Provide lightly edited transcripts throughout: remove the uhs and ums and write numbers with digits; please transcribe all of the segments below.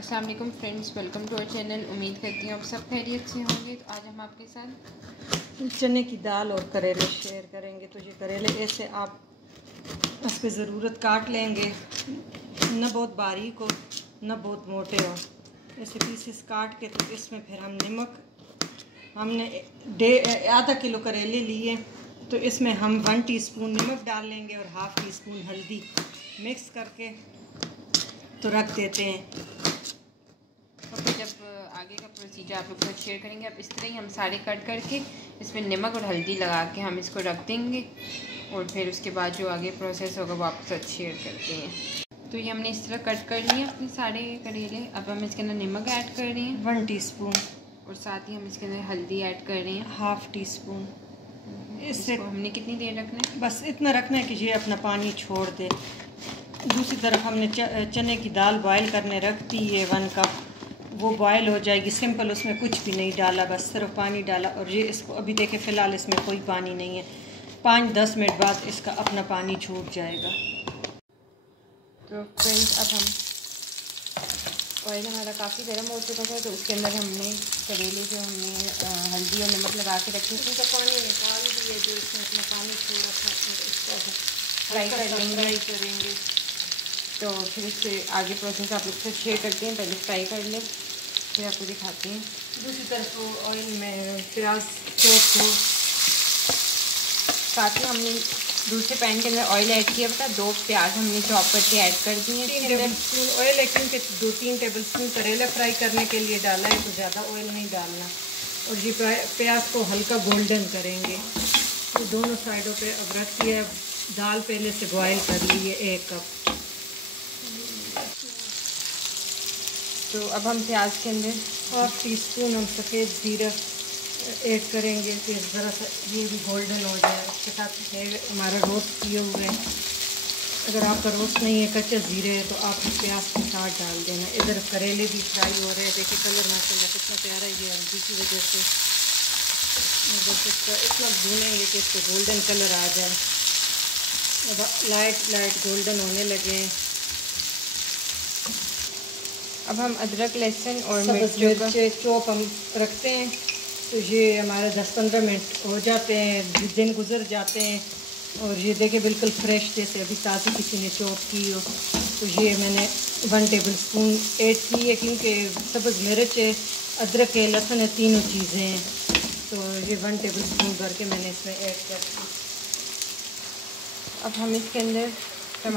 अस्सलाम वालेकुम friends, welcome to our channel. उम्मीद करती हूँ आप सब खैरियत से होंगे। तो आज हम आपके साथ चने की दाल और करेले शेयर करेंगे। तो ये करेले ऐसे आप उस पर ज़रूरत काट लेंगे, न बहुत बारीक हो न बहुत मोटे हो, ऐसे पीसेस काट के। तो इसमें फिर हम नमक, हमने आधा किलो करेले लिए, तो इसमें हम 1 टीस्पून नमक डाल लेंगे और ½ टीस्पून हल्दी मिक्स करके तो रख देते हैं। और फिर जब आगे का प्रोसीजर आप लोग के साथ शेयर करेंगे, आप इस तरह ही हम सारे कट करके इसमें नमक और हल्दी लगा के हम इसको रख देंगे। और फिर उसके बाद जो आगे प्रोसेस होगा वो आपके साथ शेयर करते हैं। तो ये हमने इस तरह कट कर लिए अपने सारे करेले। अब हम इसके अंदर नमक ऐड कर रहे हैं 1 टीस्पून, और साथ ही हम इसके अंदर हल्दी ऐड कर रहे हैं ½ टीस्पून। इससे हमने कितनी देर रखना है? बस इतना रखना है कि ये अपना पानी छोड़ दे। दूसरी तरफ हमने चने की दाल बॉयल करने रख दी है 1 कप, वो बॉयल हो जाएगी सिंपल, उसमें कुछ भी नहीं डाला, बस सिर्फ पानी डाला। और ये इसको अभी देखें फ़िलहाल इसमें कोई पानी नहीं है, 5-10 मिनट बाद इसका अपना पानी छूट जाएगा। तो फ्रेंड्स, अब हम ऑयल हमारा काफ़ी गर्म हो चुका था, तो उसके अंदर हमने करेले जो हमने हल्दी और नमक लगा के रखे थे, इसका पानी निकाल दिए, जो इसमें अपना पानी छोड़ा था, इसको फ्राई करेंगे। तो फिर इससे आगे प्रोसेस आप लोग से शेयर करते हैं। पहले फ्राई कर लें, फिर आपको दिखाते हैं। दूसरी तरफ ऑयल में प्याज चॉप हो, साथ ही हमने दूसरे पैन के अंदर ऑयल ऐड किया था, 2 प्याज हमने चॉप करके ऐड कर दिए। 3 टेबलस्पून ऑयल है, क्योंकि 2-3 टेबलस्पून करेला फ्राई करने के लिए डाला है, तो ज़्यादा ऑयल नहीं डालना। और ये प्याज को हल्का गोल्डन करेंगे। तो दोनों साइडों पे अब रख दिया। दाल पहले से बॉयल कर ली है 1 कप। तो अब हम प्याज के अंदर ½ टीस्पून हम सफ़ेद ज़ीरा ऐड करेंगे कि ज़रा सा ये भी गोल्डन हो जाए। उसके साथ हमारा रोस्ट किए हुए हैं। अगर आपका रोस्ट नहीं है, कच्चे ज़ीरे है, तो आप प्याज के साथ डाल देना। इधर करेले भी फ्राई हो रहे हैं, देखिए कलर माशाल्लाह कितना प्यारा है। ये हल्दी की वजह से बस इसका इतना भूनेंगे कि इसको गोल्डन कलर आ जाए। अब लाइट गोल्डन होने लगे। अब हम अदरक, लहसुन और मिर्च चॉप हम रखते हैं। तो ये हमारे 10-15 मिनट हो जाते हैं, दिन गुजर जाते हैं। और ये देखिए बिल्कुल फ्रेश, जैसे अभी ताज़ी किसी ने चॉप की हो। तो ये मैंने 1 टेबलस्पून ऐड की है, क्योंकि सब्ज़ मिर्च है, अदरक है, लहसुन है, तीनों चीज़ें हैं। तो ये 1 टेबलस्पून भर के मैंने इसमें ऐड कर दी। अब हम इसके अंदर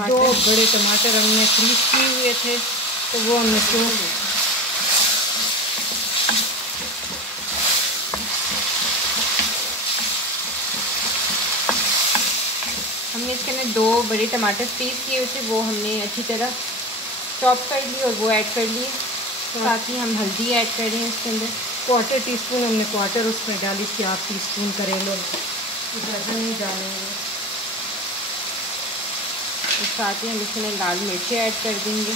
2 बड़े टमाटर हमने फ्रीज किए हुए थे, तो वो हमने हमने इसके अंदर 2 बड़े टमाटर फ्रीज किए हुए थे, वो हमने अच्छी तरह चॉप कर लिए और वो ऐड कर लिए। साथ ही हम हल्दी ऐड कर रहे हैं इसके अंदर 1/4 टीस्पून हमने क्वार्टर उसमें डाली थी। ½ टीस्पून करेलों ज़्यादा नहीं डालेंगे। और साथ ही हम इसमें लाल मिर्ची ऐड कर देंगे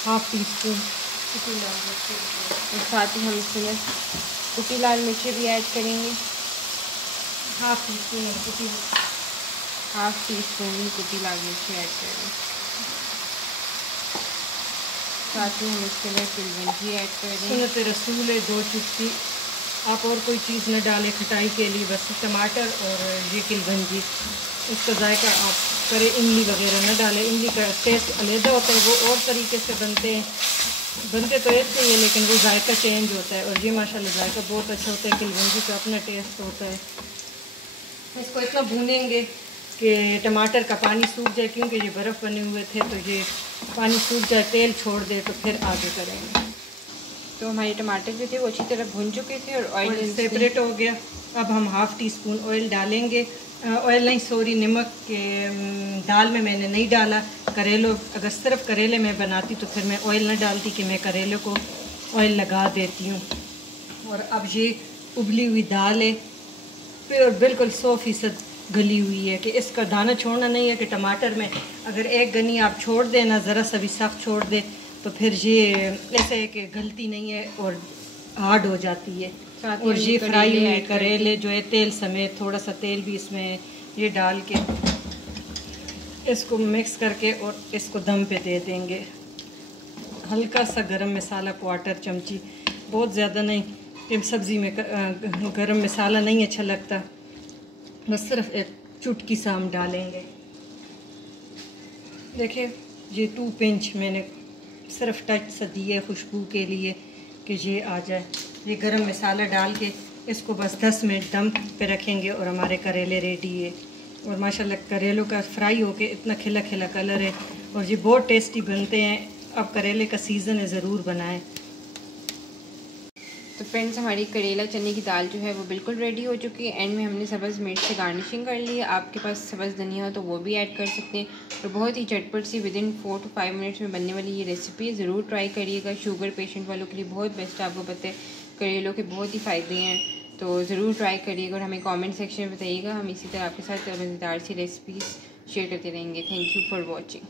½ टीस्पून कुटी लाल मिर्ची। और साथ ही हम इसमें कुटी लाल मिर्ची भी ऐड करेंगे। ½ टीस्पून कुटी, ½ टीस्पून कुटी लाल मिर्ची ऐड करेंगे। साथ ही हम इसके अंदर किलवंजी ऐड कर देंगे। सुन्नत रसूल है 2 चुटकी। आप और कोई चीज़ न डालें खटाई के लिए, बस टमाटर और ये किलवंजी। इसका जायका आप करें, इमली वगैरह न डालें। इमली का टेस्ट अलग होता है, वो और तरीके से बनते तो ऐसे ही है, लेकिन वो जायका चेंज होता है। और ये माशाल्लाह जायका बहुत अच्छा होता है। किलवंजी का अपना टेस्ट होता है। इसको इतना भूनेंगे कि टमाटर का पानी सूख जाए, क्योंकि ये बर्फ़ बने हुए थे, तो ये पानी सूख जाए, तेल छोड़ दे, तो फिर आगे करेंगे। तो हमारे टमाटर जो थे वो अच्छी तरह भुन चुके थे और ऑयल सेपरेट हो गया। अब हम ½ टीस्पून ऑयल डालेंगे। ऑयल नहीं, सॉरी, नमक के दाल में मैंने नहीं डाला। करेलों, अगर सिर्फ करेले में बनाती तो फिर मैं ऑयल न डालती, कि मैं करेलों को ऑयल लगा देती हूँ। और अब ये उबली हुई दाल है, प्योर बिल्कुल 100% गली हुई है, कि इसका दाना छोड़ना नहीं है। कि टमाटर में अगर एक गनी आप छोड़ देना, ज़रा सा भी सख्त छोड़ दे, तो फिर ये ऐसे है कि गलती नहीं है और हार्ड हो जाती है। और ये फ्राई हुए करेले जो है, तेल समेत थोड़ा सा तेल भी इसमें ये डाल के इसको मिक्स करके और इसको दम पे दे देंगे। हल्का सा गरम मसाला, 1/4 चमची, बहुत ज़्यादा नहीं कि सब्ज़ी में गरम मसाला नहीं अच्छा लगता। बस सिर्फ एक चुटकी सा हम डालेंगे। देखिए ये 2 पिंच मैंने सिर्फ टच सा दिए खुशबू के लिए कि ये आ जाए। ये गरम मसाला डाल के इसको बस 10 मिनट दम पे रखेंगे और हमारे करेले रेडी है। और माशाल्लाह करेलों का फ्राई होके इतना खिला खिला कलर है और ये बहुत टेस्टी बनते हैं। अब करेले का सीज़न है, ज़रूर बनाएं। तो फ्रेंड्स हमारी करेला चने की दाल जो है वो बिल्कुल रेडी हो चुकी है। एंड में हमने सब्ज़ मिर्च से गार्निशिंग कर ली है। आपके पास सब्ज़ धनिया हो तो वो भी ऐड कर सकते हैं। और बहुत ही झटपट सी विदिन 4 to 5 मिनट्स में बनने वाली ये रेसिपी ज़रूर ट्राई करिएगा। शुगर पेशेंट वालों के लिए बहुत बेस्ट है। आपको पता है करेलों के बहुत ही फ़ायदे हैं, तो ज़रूर ट्राई करिएगा और हमें कमेंट सेक्शन में बताइएगा। हम इसी तरह आपके साथ मज़ेदार सी रेसिपीज़ शेयर करते रहेंगे। Thank you for watching.